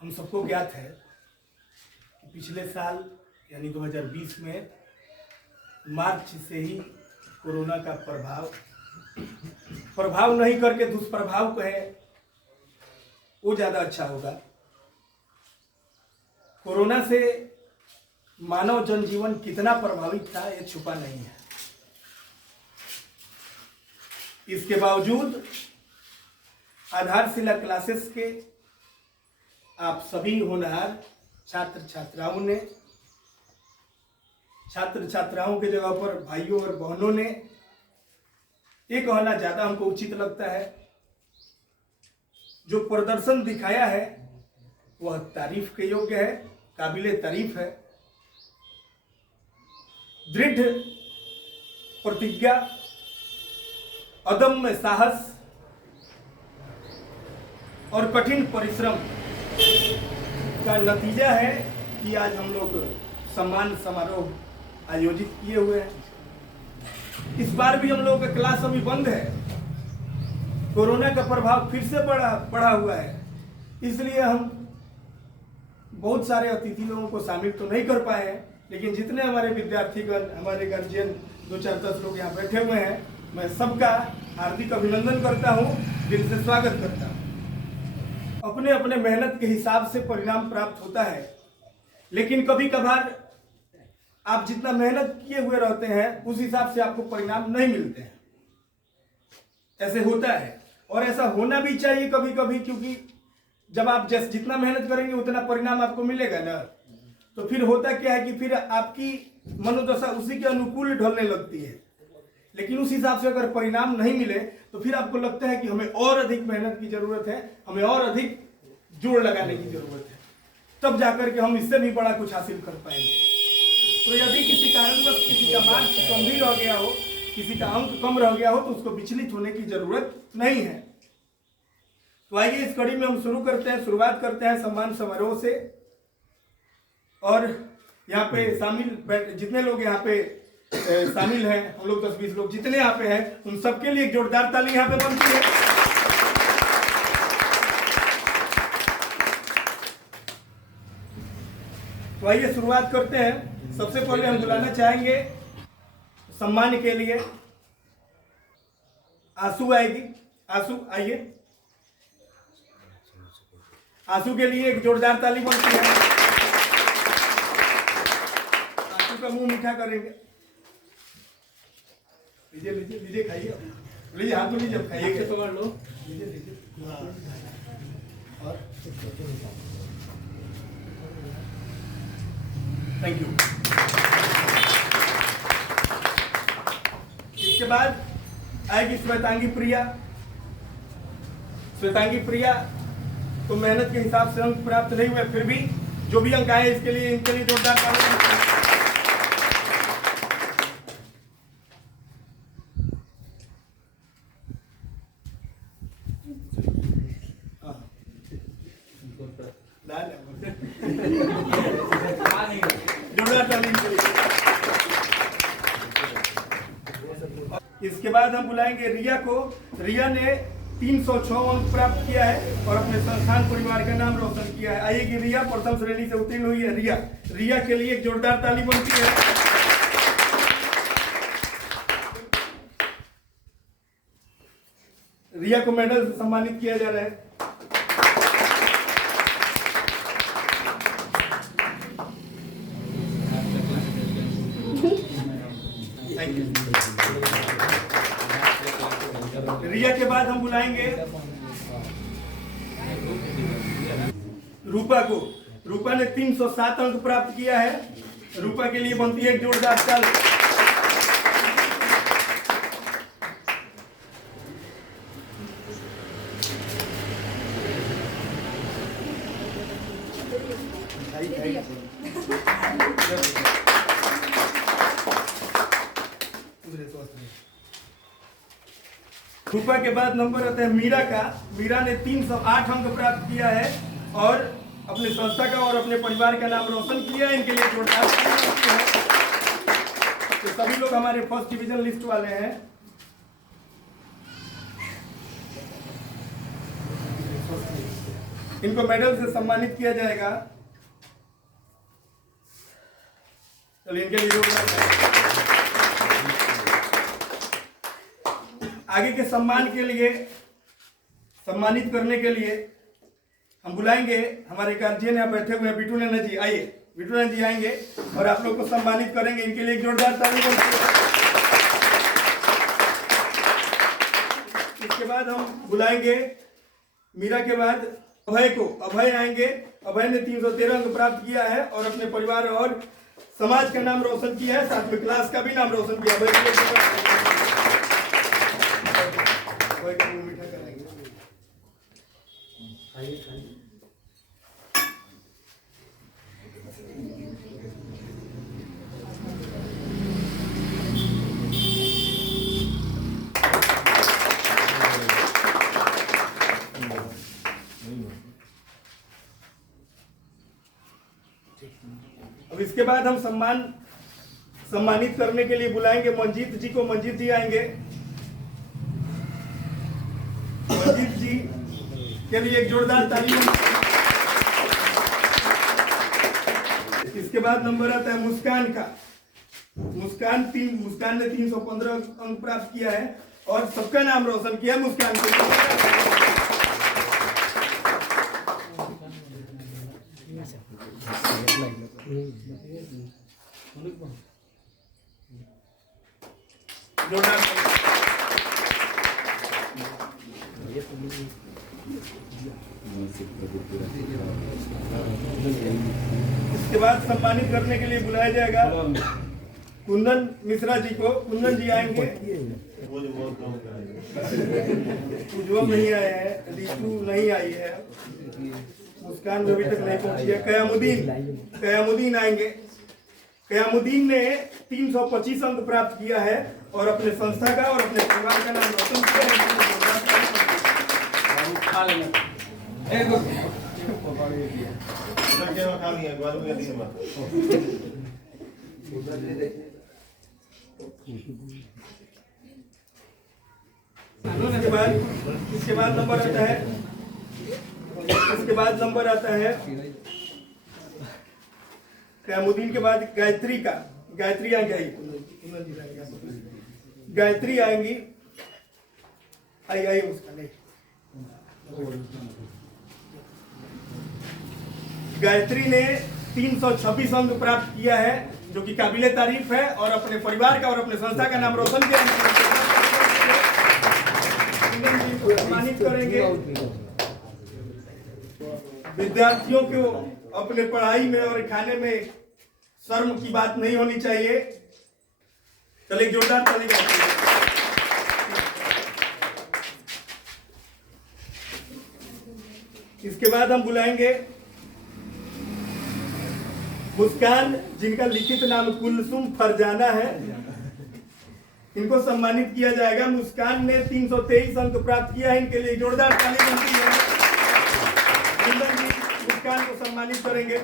हम सबको ज्ञात है कि पिछले साल यानी 2020 में मार्च से ही कोरोना का प्रभाव नहीं करके दुष्प्रभाव कहे वो ज़्यादा अच्छा होगा। कोरोना से मानव जनजीवन कितना प्रभावित था ये छुपा नहीं है। इसके बावजूद आधारशिला क्लासेस के आप सभी होनहार छात्र छात्राओं के जगह पर भाइयों और बहनों ने ये कहना ज़्यादा हमको उचित लगता है, जो प्रदर्शन दिखाया है वह तारीफ के योग्य है, काबिले तारीफ है। दृढ़ प्रतिज्ञा, अदम्य साहस और कठिन परिश्रम का नतीजा है कि आज हम लोग सम्मान समारोह आयोजित किए हुए हैं। इस बार भी हम लोगों का क्लास अभी बंद है, कोरोना का प्रभाव फिर से बढ़ा हुआ है, इसलिए हम बहुत सारे अतिथि लोगों को शामिल तो नहीं कर पाए हैं, लेकिन जितने हमारे विद्यार्थीगण, हमारे गार्जियन 2-4-10 लोग यहाँ बैठे हुए हैं, मैं सबका हार्दिक अभिनंदन करता हूँ, दिल से स्वागत करता हूँ। अपने अपने मेहनत के हिसाब से परिणाम प्राप्त होता है, लेकिन कभी कभार आप जितना मेहनत किए हुए रहते हैं उस हिसाब से आपको परिणाम नहीं मिलते हैं। ऐसे होता है और ऐसा होना भी चाहिए कभी कभी, क्योंकि जब आप जितना मेहनत करेंगे उतना परिणाम आपको मिलेगा ना। तो फिर होता क्या है कि फिर आपकी मनोदशा उसी के अनुकूल ढलने लगती है, लेकिन उस हिसाब से अगर परिणाम नहीं मिले तो फिर आपको लगता है कि हमें और अधिक मेहनत की जरूरत है, हमें और अधिक जोर लगाने की जरूरत है, तब जाकर के हम इससे भी बड़ा कुछ हासिल कर पाएंगे। तो यदि किसी कारणवश किसी का मार्क्स कम भी रह गया हो, किसी का अंक कम रह गया हो, तो उसको विचलित होने की जरूरत नहीं है। तो आइए इस कड़ी में हम शुरुआत करते हैं सम्मान समारोह से। और यहाँ पे शामिल जितने लोग यहाँ पे शामिल हैं, हम लोग 10-20 लोग जितने यहाँ पे हैं, उन सबके लिए एक जोरदार ताली यहाँ पे बनती है। तो आइए शुरुआत करते हैं। सबसे पहले हम बुलाना चाहेंगे सम्मान के लिए आंसू आएगी। आंसू आइए, आंसू के लिए एक जोरदार ताली बनती है। आंसू का मुंह मीठा करेंगे। लीजिए लीजिए लीजिए, खाइए, लीजिए, हाथ में लीजिए, खाइए, पकड़ लो, लीजिए लीजिए। और थैंक यू। इसके बाद आएगी श्वेतांगी प्रिया। श्वेतांगी प्रिया तो मेहनत के हिसाब से अंक प्राप्त नहीं हुए, फिर भी जो भी अंक आए इनके लिए जोरदार ताली। इसके बाद हम बुलाएंगे रिया को। रिया ने 306 अंक प्राप्त किया है और अपने संस्थान परिवार का नाम रोशन किया है। आइए कि रिया प्रथम श्रेणी से उत्तीर्ण हुई है। रिया के लिए एक जोरदार ताली बनती है। रिया को मेडल से सम्मानित किया जा रहा है। Thank you. रिया के बाद हम बुलाएंगे रूपा को। रूपा ने 307 अंक प्राप्त किया है। रूपा के लिए बनती है एक जोरदार ताली। रूपा के बाद नंबर आता है मीरा का। मीरा ने 308 अंक प्राप्त किया है और अपने संस्था का और अपने परिवार का नाम रोशन किया है। इनके लिए जोरदार ताली है। तो सभी लोग हमारे फर्स्ट डिवीजन लिस्ट वाले हैं। इनको मेडल से सम्मानित किया जाएगा। चलिए इनके लिए आगे के सम्मान के लिए, सम्मानित करने के लिए हम बुलाएंगे हमारे गार्जियन यहाँ बैठे हुए हैं, बिट्टू नैना जी। आइए, बिट्टू नैना जी आएंगे और आप लोग को सम्मानित करेंगे। इनके लिए एक जोरदार ताली बजाइए। इसके बाद हम बुलाएंगे मीरा के बाद अभय को। अभय आएंगे। अभय ने 313 अंक प्राप्त किया है और अपने परिवार और समाज का नाम रोशन किया है, साथ में क्लास का भी नाम रोशन किया। अभय को मीठा कराएंगे। अब इसके बाद हम सम्मानित करने के लिए बुलाएंगे मंजीत जी को। मंजीत जी आएंगे। मंजीत जी के लिए एक जोरदार ताली। इसके बाद नंबर आता है मुस्कान का। मुस्कान ने 315 अंक प्राप्त किया है और सबका नाम रोशन किया है मुस्कान को। इसके बाद सम्मानित करने के लिए बुलाया जाएगा कुंदन मिश्रा जी को। कुंदन जी आएंगे। उज्जवल नहीं आए हैं, रीतू नहीं आई है, मुस्कान अभी तक नहीं पहुंची है। कयामुद्दीन आएंगे। कयामुद्दीन ने 325 अंक प्राप्त किया है और अपने संस्था का और अपने परिवार का नाम रोशन किया है। इसके बाद नंबर आता है कयामुद्दीन के बाद गायत्री का। गायत्री आ गई। गायत्री आएंगी। आई उसका नहीं। गायत्री ने 326 अंक प्राप्त किया है, जो कि काबिले तारीफ है और अपने परिवार का और अपने संस्था का नाम रोशन किया है। सम्मानित करेंगे। विद्यार्थियों को अपने पढ़ाई में और खाने में शर्म की बात नहीं होनी चाहिए। चलिए जोरदार ताली बजाइए। इसके बाद हम बुलाएंगे मुस्कान, जिनका लिखित नाम कुलसुम फरजाना है। इनको सम्मानित किया जाएगा। मुस्कान ने 323 अंक प्राप्त किया है। इनके लिए जोरदार ताली बनती है। मुस्कान को सम्मानित करेंगे।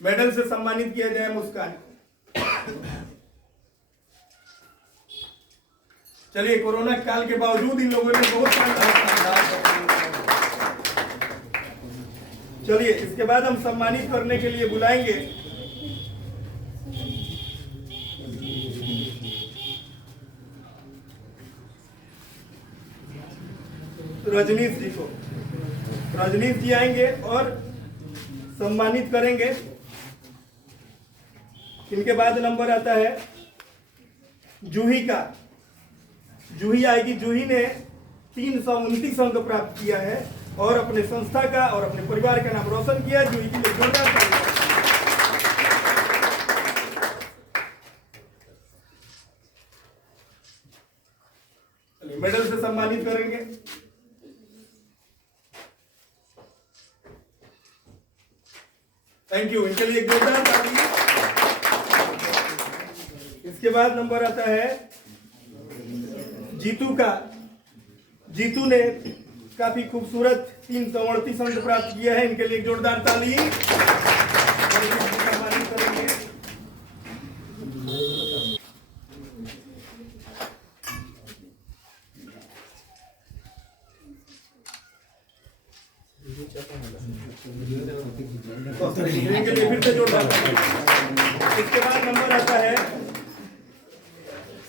मेडल से सम्मानित किया जाए मुस्कान। चलिए, कोरोना काल के बावजूद इन लोगों ने बहुत चलिए, इसके बाद हम सम्मानित करने के लिए बुलाएंगे रजनीश जी को। रजनीश जी आएंगे और सम्मानित करेंगे। इनके बाद नंबर आता है जूही का। जूही आएगी। जूही ने 329 अंक प्राप्त किया है और अपने संस्था का और अपने परिवार का नाम रोशन किया है। जूही के लिए जोरदार ताली। मेडल से सम्मानित करेंगे। Thank you. इनके लिए एक जोरदार ताली। इसके बाद नंबर आता है जीतू का। जीतू ने काफी खूबसूरत 338 अंक प्राप्त किया है। इनके लिए एक जोरदार ताली।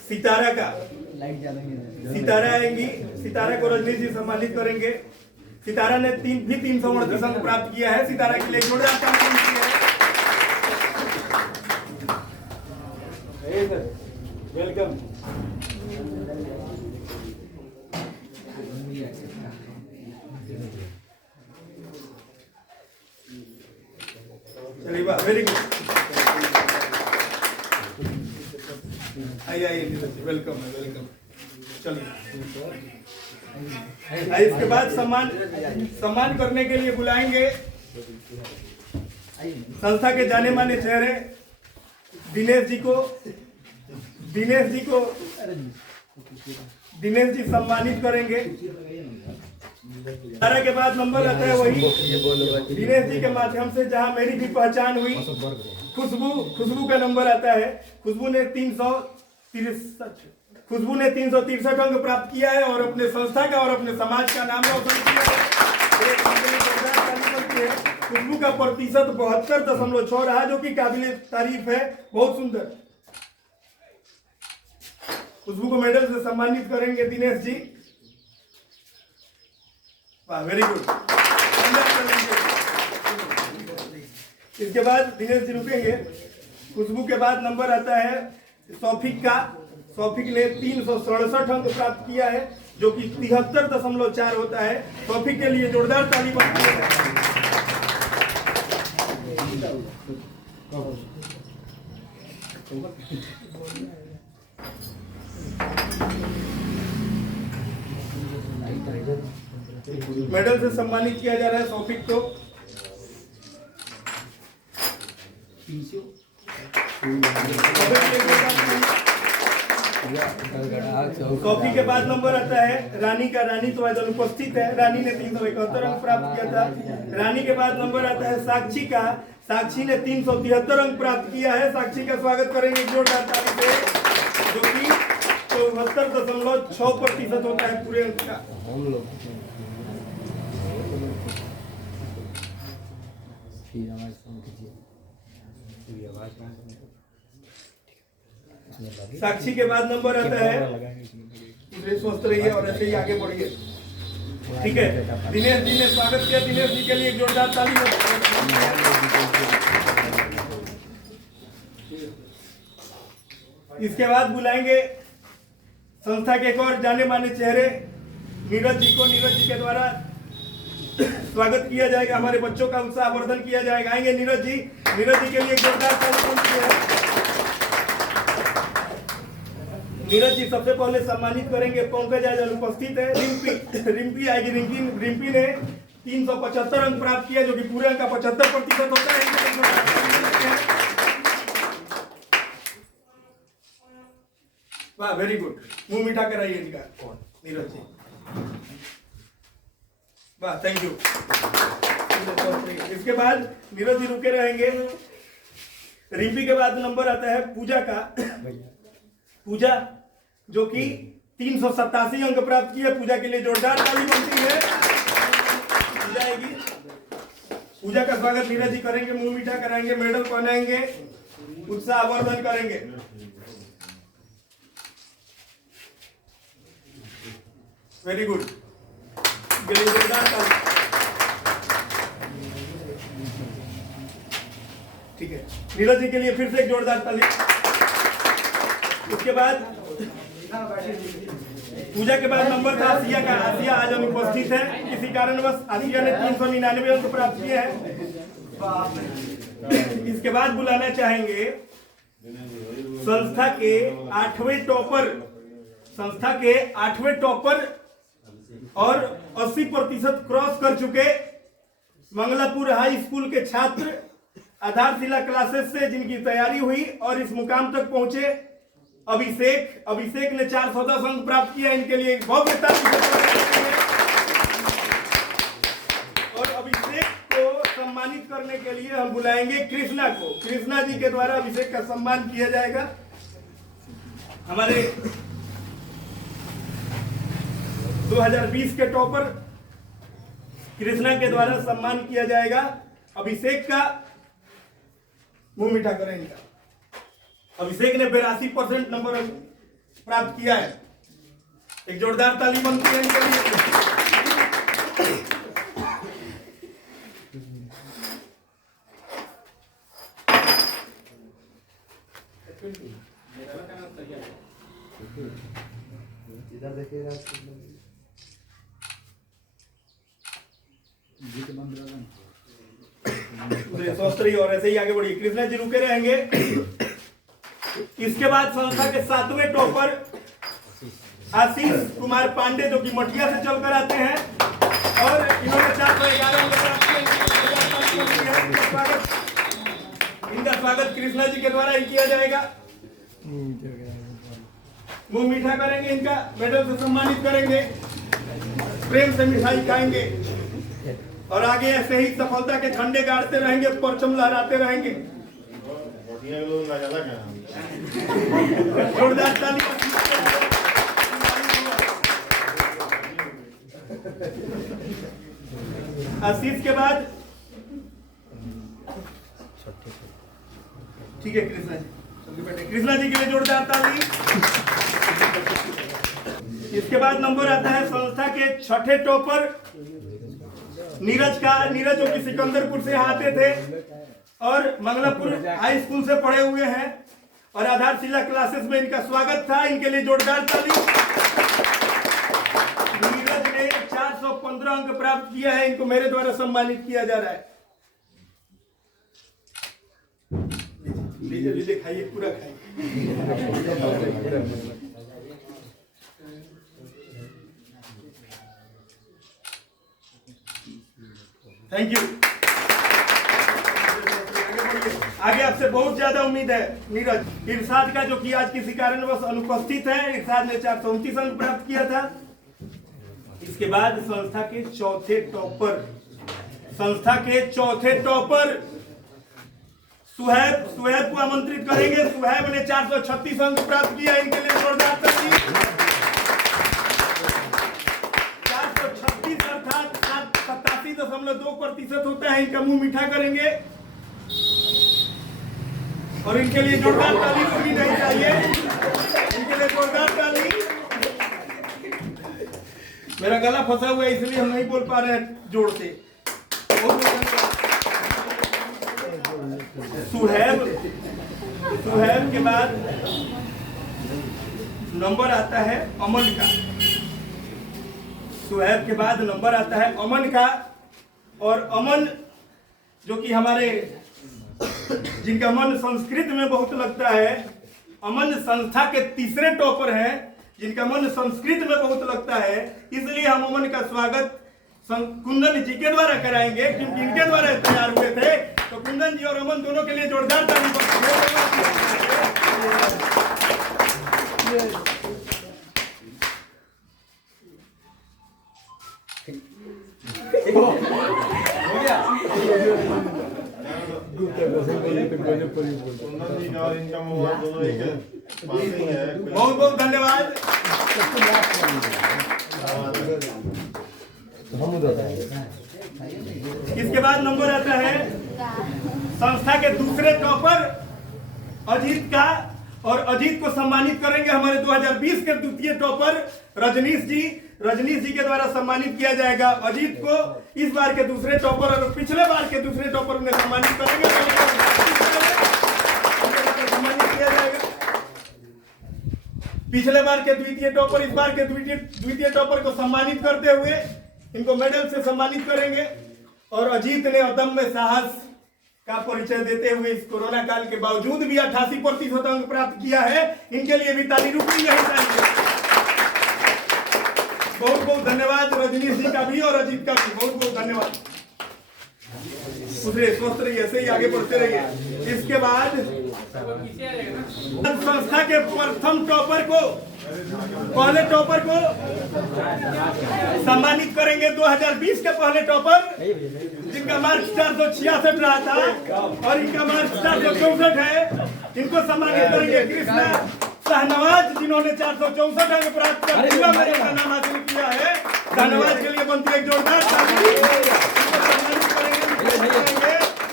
सितारा का सितारा आएंगी। सितारा को रजनी जी सम्मानित करेंगे। सितारा ने 338 अंक प्राप्त किया है। सितारा के लिए जोरदार ताली है। वेलकम। चलिए वाह, वेरी गुड। आइए वेलकम है, वेलकम। चलिए इसके बाद सम्मान करने के लिए बुलाएंगे संस्था के जाने माने चेहरे दिनेश जी सम्मानित करेंगे। तारा के बाद नंबर आता है वही दिनेश जी के माध्यम से जहां मेरी भी पहचान हुई। खुशबू का नंबर आता है। खुशबू ने 363 अंक प्राप्त किया है और अपने संस्था का और अपने समाज का नाम रोशन किया है। खुशबू का प्रतिशत 72.6 रहा, जो कि काबिले तारीफ है। बहुत सुंदर। खुशबू को मेडल से सम्मानित करेंगे दिनेश जी। वाह, वेरी गुड। इसके बाद दिनेश जी रुकेंगे। खुशबू के बाद नंबर आता है सौफिक का। सौफिक ने 367 अंक प्राप्त किया है, जो कि 73.4 होता है। सौफिक के लिए जोरदार ताली बनती है। मेडल से सम्मानित किया जा रहा है सौफिक को। सौफी के बाद नंबर आता है रानी का। रानी तो आज अनुपस्थित है। रानी ने 371 अंक प्राप्त किया था। रानी के बाद नंबर आता है साक्षी का। साक्षी ने 373 अंक प्राप्त किया है। साक्षी का स्वागत करेंगे जोरदार ताली से, जो कि 74.6% होता है पूरे अंक का। साक्षी के बाद नंबर आता है, स्वस्थ रहिए और ऐसे ही आगे बढ़िए। ठीक है, दिनेश जी ने स्वागत किया। दिनेश जी के लिए एक जोरदार ताली हो। इसके बाद बुलाएंगे संस्था के एक और जाने माने चेहरे नीरज जी को। नीरज जी के द्वारा स्वागत किया जाएगा। हमारे बच्चों का उत्साहवर्धन किया जाएगा। आएंगे नीरज जी। नीरज जी के लिए एक जोरदार ताली है। नीरज जी सबसे पहले सम्मानित करेंगे। पंकज आज अनुपस्थित है। रिम्पी आएगी। रिम्पी ने 375 अंक प्राप्त किया, जो कि पूरे अंक का 75% होता है। वाह, वेरी गुड। मुंह मीठा कराइए इनका नीरज जी। वाह, थैंक यू। इसके बाद नीरज जी रुके रहेंगे। रिम्पी के बाद नंबर आता है पूजा का। पूजा जो कि 387 अंक प्राप्त किया। पूजा के लिए जोरदार ताली बनती है। पूजा आएगी। पूजा का स्वागत नीरज जी करेंगे। मुंह मीठा कराएंगे, मेडल पहनाएंगे, उत्साहवर्धन करेंगे। Very good. जोरदार ताली। ठीक है, नीरज जी के लिए फिर से एक जोरदार ताली। उसके बाद पूजा के बाद नंबर था आसिया का। आसिया आज अनुपस्थित है। किसी कारणवश आसिया ने 399 अंक प्राप्त किए हैं। इसके बाद बुलाना चाहेंगे संस्था के 8वें टॉपर और 80% क्रॉस कर चुके मंगलापुर हाई स्कूल के छात्र, आधारशिला क्लासेस से जिनकी तैयारी हुई और इस मुकाम तक पहुंचे, अभिषेक ने 410 अंक प्राप्त किया। इनके लिए बहुत और अभिषेक को सम्मानित करने के लिए हम बुलाएंगे कृष्णा को। कृष्णा जी के द्वारा अभिषेक का सम्मान किया जाएगा। हमारे 2020 के टॉपर कृष्णा के द्वारा सम्मान किया जाएगा। अभिषेक का मुंह मीठा करें इनका। अभिषेक ने 82% नंबर प्राप्त किया है। एक जोरदार ताली बनती है इनके लिए। इधर देखिएगा स्वस्थ रहिए और ऐसे ही आगे बढ़िए। कृष्णा जी रुके रहेंगे। इसके बाद संस्था के 7वें टॉपर आशीष कुमार पांडे जो कि मठिया से चलकर आते हैं और इन्होंने 411 इनका स्वागत कृष्णा जी के द्वारा ही किया जाएगा। मुंह मीठा करेंगे, इनका मेडल से सम्मानित करेंगे, प्रेम से मिठाई खाएंगे और आगे ऐसे ही सफलता के झंडे गाड़ते रहेंगे, परचम लहराते रहेंगे। जोरदार ताली। आशीष के बाद ठीक है कृष्णा जी, कृष्णा जी के लिए जोरदार ताली। इसके बाद नंबर आता है संस्था के 6ठे टॉपर नीरज का। नीरज जो कि सिकंदरपुर से आते थे और मंगलापुर हाई स्कूल से पढ़े हुए हैं और आधारशिला क्लासेस में इनका स्वागत था। इनके लिए जोरदार ताली। नीरज ने 415 अंक प्राप्त किया है। इनको मेरे द्वारा सम्मानित किया जा रहा है। लीजिए लीजिए, खाइए, पूरा खाइए। Thank you. आगे आपसे बहुत ज्यादा उम्मीद है नीरज। इरशाद का जो कि आज किसी कारणवश अनुपस्थित है, इरशाद ने 429 अंक प्राप्त किया था। इसके बाद संस्था के 4थे टॉपर सुहैब को आमंत्रित करेंगे। सुहैब ने 436 अंक प्राप्त किया। इनके लिए जोरदार ताली। 436 अर्थात 87.2% होता है। इनका मुंह मीठा करेंगे और इनके लिए जोरदार ताली होनी नहीं चाहिए। इनके लिए जोरदार ताली। मेरा गला फंसा हुआ है इसलिए हम नहीं बोल पा रहे हैं जोर से। सुहैब के बाद नंबर आता है अमन का। सुहैब के बाद नंबर आता है अमन का और अमन जो कि हमारे जिनका मन संस्कृत में बहुत लगता है, अमन संस्था के 3रे टॉपर हैं जिनका मन संस्कृत में बहुत लगता है। इसलिए हम अमन का स्वागत कुंदन जी के द्वारा कराएंगे क्योंकि इनके द्वारा तैयार हुए थे। तो कुंदन जी और अमन दोनों के लिए जोरदार ताली। बहुत बहुत धन्यवाद। इसके बाद नंबर आता है संस्था के 2रे टॉपर अजीत का और अजीत को सम्मानित करेंगे हमारे 2020 के 2य टॉपर रजनीश जी। रजनीश जी के द्वारा सम्मानित किया जाएगा अजीत को। इस बार के 2रे टॉपर और पिछले बार के 2रे टॉपर उन्हें सम्मानित करेंगे, सम्मानित किया जाएगा। पिछले बार के 2य टॉपर, इस बार के 2य टॉपर को सम्मानित करते हुए इनको मेडल से सम्मानित करेंगे। और अजीत ने अदम्य साहस का परिचय देते हुए इस कोरोना काल के बावजूद भी 88% अंक प्राप्त किया है। इनके लिए भी ताली रुकनी नहीं चाहिए। बहुत बहुत धन्यवाद रजनीश जी का भी और अजीत का भी बहुत बहुत धन्यवाद। दूसरे स्वस्थ रहिए, ऐसे ही आगे बढ़ते रहिए। इसके बाद संस्था के पहले टॉपर को सम्मानित करेंगे। 2020 के पहले टॉपर जिनका मार्क्स 466 रहा था और इनका मार्क्स 464 है। इनको सम्मानित करेंगे कृष्णा शाहनवाज जिन्होंने 464 अंक प्राप्त कर दिया मेरे नाम हासिल किया है। धन्यवाद के लिए बनती है जोरदार ताली।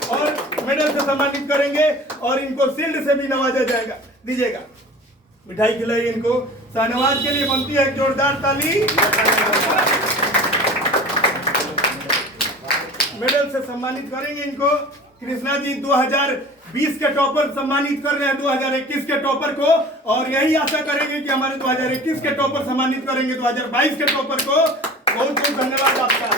और मेडल से सम्मानित करेंगे और इनको शील्ड से भी नवाजा जाएगा। दीजिएगा मिठाई खिलाई इनको। शाहनवाज के लिए बनती है एक जोरदार ताली। मेडल से सम्मानित करेंगे इनको। कृष्णा जी 2020 के टॉपर सम्मानित कर रहे हैं 2021 के टॉपर को, और यही आशा करेंगे कि हमारे 2021 के टॉपर सम्मानित करेंगे 2022 के टॉपर को। बहुत बहुत धन्यवाद आपका।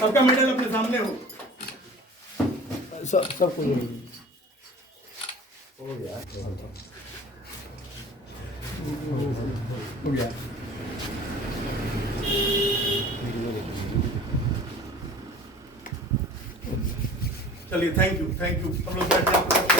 सबका मेडल अपने सामने हो। सबको हो गया। हो गया। चलिए थैंक यू हम लोग बैठ जाते हैं।